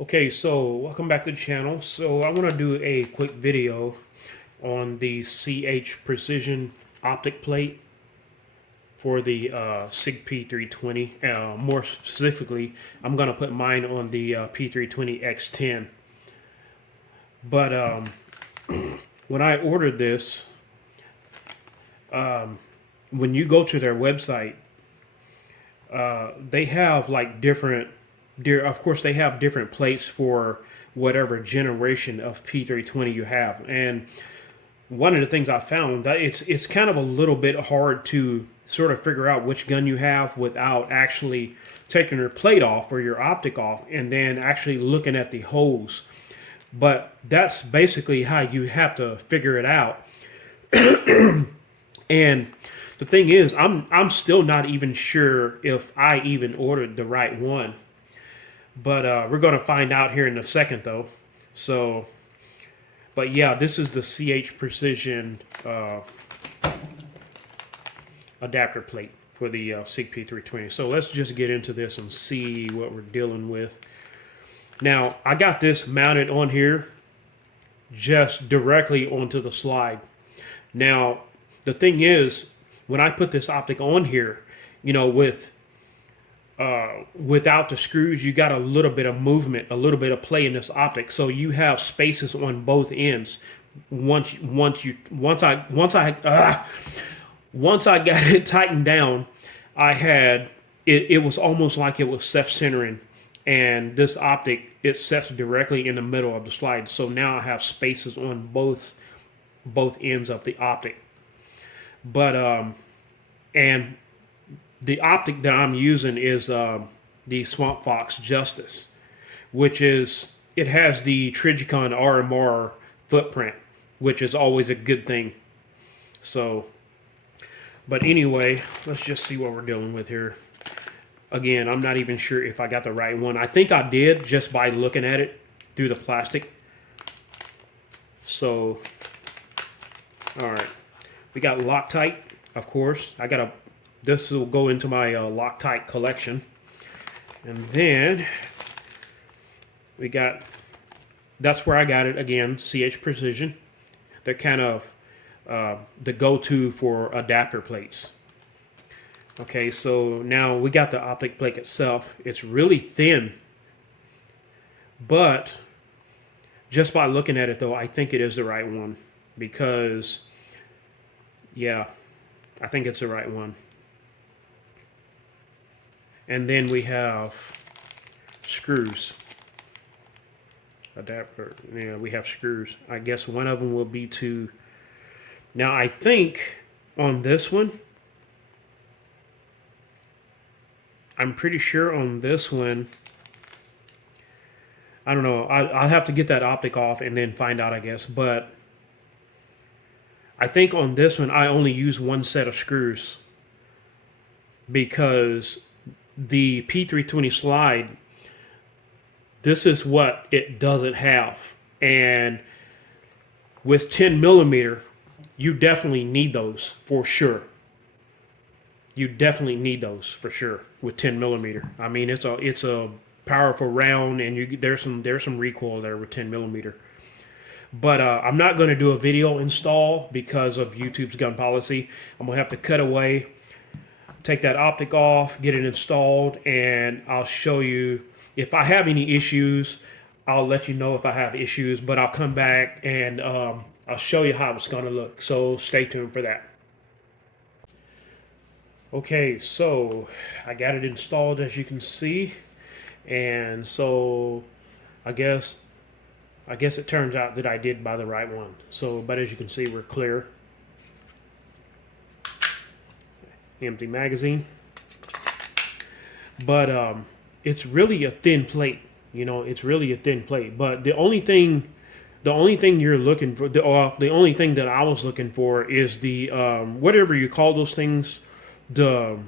Okay, so welcome back to the channel. So I want to do a quick video on the CH Precision optic plate for the SIG P320. More specifically, I'm going to put mine on the P320 X10. But when I ordered this, when you go to their website, they have like different, of course, they have different plates for whatever generation of P320 you have. And one of the things I found that it's kind of a little bit hard to sort of figure out which gun you have without actually taking your plate off or your optic off and then actually looking at the holes. But that's basically how you have to figure it out. And the thing is, I'm still not even sure if I even ordered the right one. But we're going to find out here in a second, though. So, but yeah, this is the CH Precision adapter plate for the SIG P320. So let's just get into this and see what we're dealing with. Now, I got this mounted on here just directly onto the slide. Now, the thing is, when I put this optic on here, you know, without the screws, you got a little bit of movement, a little bit of play in this optic. So you have spaces on both ends. Once I got it tightened down, I had it was almost like it was self-centering, and this optic, it sets directly in the middle of the slide. So now I have spaces on both ends of the optic. But and the optic that I'm using is the Swamp Fox Justice, which is, it has the Trigicon RMR footprint, which is always a good thing. So, but anyway, let's just see what we're dealing with here. Again, I'm not even sure if I got the right one. I think I did just by looking at it through the plastic. So, all right. We got Loctite, of course. This will go into my Loctite collection. And then we got, that's where I got it again, CH Precision. They're kind of the go-to for adapter plates. Okay, so now we got the optic plate itself. It's really thin, but just by looking at it though, I think it is the right one because, yeah, I think it's the right one. And then we have screws. Adapter, yeah, we have screws. I guess one of them will be to, now I think on this one, I'm pretty sure on this one, I don't know, I'll have to get that optic off and then find out, I guess. But I think on this one, I only use one set of screws because the P320 slide, this is what it doesn't have. And with 10 millimeter, you definitely need those for sure. You definitely need those for sure with 10 millimeter. I mean, it's a powerful round, and there's some recoil there with 10 millimeter. But I'm not going to do a video install because of YouTube's gun policy. I'm going to have to cut away, take that optic off, get it installed, and I'll show you if I have any issues. I'll let you know if I have issues, but I'll come back and I'll show you how it's going to look. So stay tuned for that. Okay, so I got it installed, as you can see, and so I guess it turns out that I did buy the right one. So, but as you can see, we're clear. Empty magazine. But it's really a thin plate. You know, it's really a thin plate. But the only thing you're looking for, the only thing that I was looking for is the whatever you call those things, the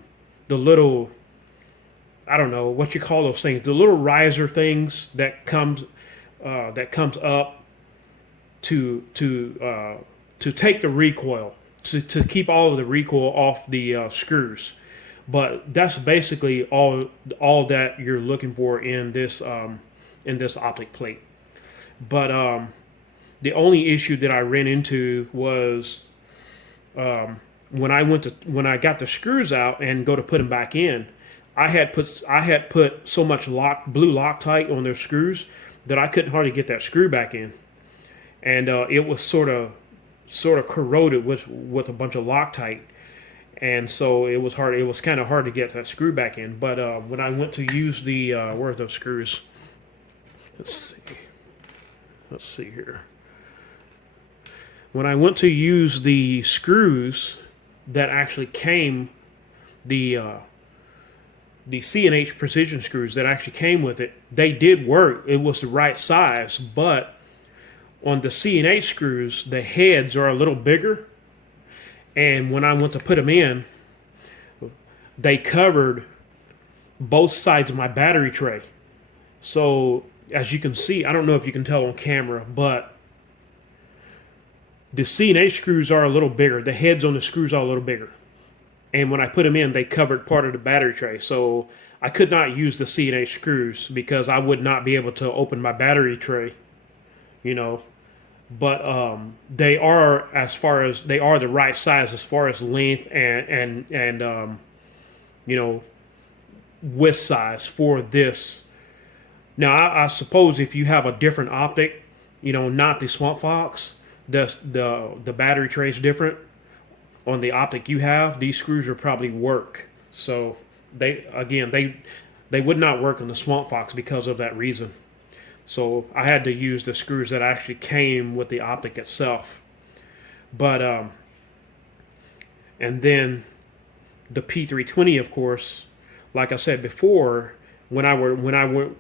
little, I don't know what you call those things, the little riser things that comes up to take the recoil, to keep all of the recoil off the screws. But that's basically all that you're looking for in this in this optic plate. But the only issue that I ran into was when I got the screws out and go to put them back in. I had put so much blue Loctite on their screws that I couldn't hardly get that screw back in, and it was sort of corroded with a bunch of Loctite, and so it was hard. It was kind of hard to get that screw back in. But when I went to use the where are those screws? Let's see here. When I went to use the screws that actually came, the C&H precision screws that actually came with it, they did work. It was the right size, but on the C&H screws, the heads are a little bigger, and when I went to put them in, they covered both sides of my battery tray. So as you can see, I don't know if you can tell on camera, but the C&H screws are a little bigger. The heads on the screws are a little bigger. And when I put them in, they covered part of the battery tray. So I could not use the C&H screws because I would not be able to open my battery tray, you know. But they are the right size as far as length and you know, width size for this. Now I suppose if you have a different optic, you know, not the Swamp Fox, the battery tray is different. On the optic you have, these screws will probably work. So they would not work on the Swamp Fox because of that reason. So I had to use the screws that actually came with the optic itself. But and then the P320, of course, like I said before, when I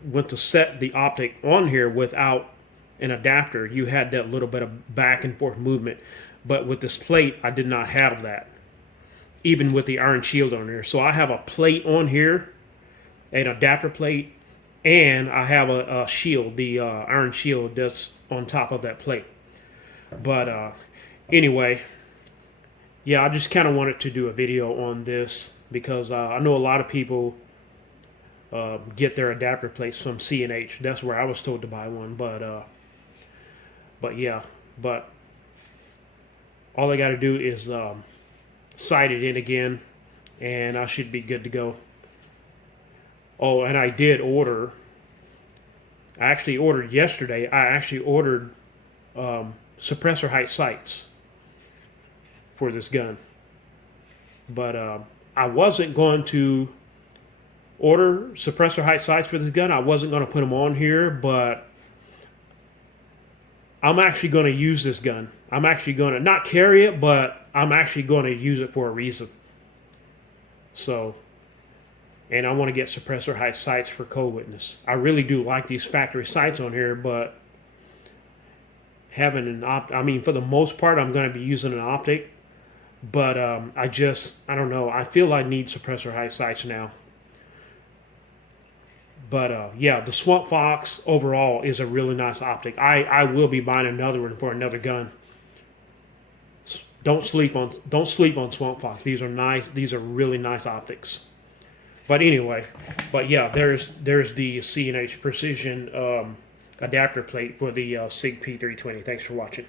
went to set the optic on here without an adapter, you had that little bit of back and forth movement. But with this plate, I did not have that, even with the iron shield on there. So I have a plate on here, an adapter plate, and I have a shield, the iron shield that's on top of that plate. But anyway, yeah, I just kind of wanted to do a video on this because I know a lot of people get their adapter plates from C&H. That's where I was told to buy one. But yeah, all I got to do is sight it in again, and I should be good to go. Oh, and I did order. I actually ordered yesterday. I actually ordered suppressor height sights for this gun. But I wasn't going to order suppressor height sights for this gun. I wasn't going to put them on here, but I'm actually going to use this gun. I'm actually going to not carry it, but I'm actually going to use it for a reason. So, and I want to get suppressor height sights for co-witness. I really do like these factory sights on here, but having an I mean, for the most part, I'm going to be using an optic, but I don't know. I feel I need suppressor height sights now. But yeah, the Swamp Fox overall is a really nice optic. I will be buying another one for another gun. Don't sleep on Swamp Fox. These are nice. These are really nice optics. But anyway, yeah, there's the C&H Precision adapter plate for the SIG P320. Thanks for watching.